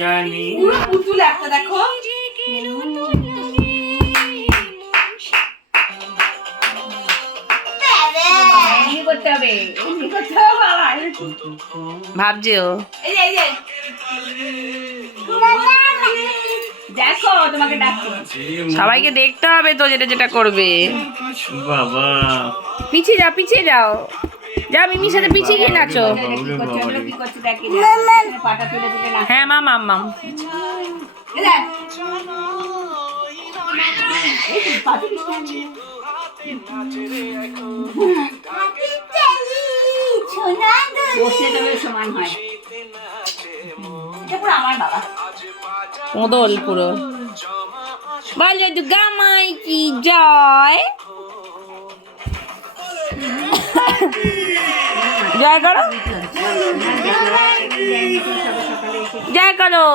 জানি পুরো পুতুল একটা দেখো। এমনি করতে হবে, এমনি করতে হবে বাবা। ভাবছে ও। এই যে, এই যে। দেখো তোমাকে ডাকছে। সবাইকে দেখতে হবে তো যেটা যেটা করবে। বাবা পিছিয়ে যাও, পিছিয়ে যাও। যাও মিমির সাথে পিছিয়ে গিয়ে নাচো। কি করছে, ওগুলো কি করছে দেখি না। পাটা তুলে তুলে নাচছে। হ্যাঁ মাম মাম মাম। এই দেখ। এই তো, পা তুলিস কেন? বসলে তবে সমান হয়। এটা পুরো আমার বাবা। কোদল পুরো। বলো দুর্গা মাই কি জয়। জয় করো, জয় করো।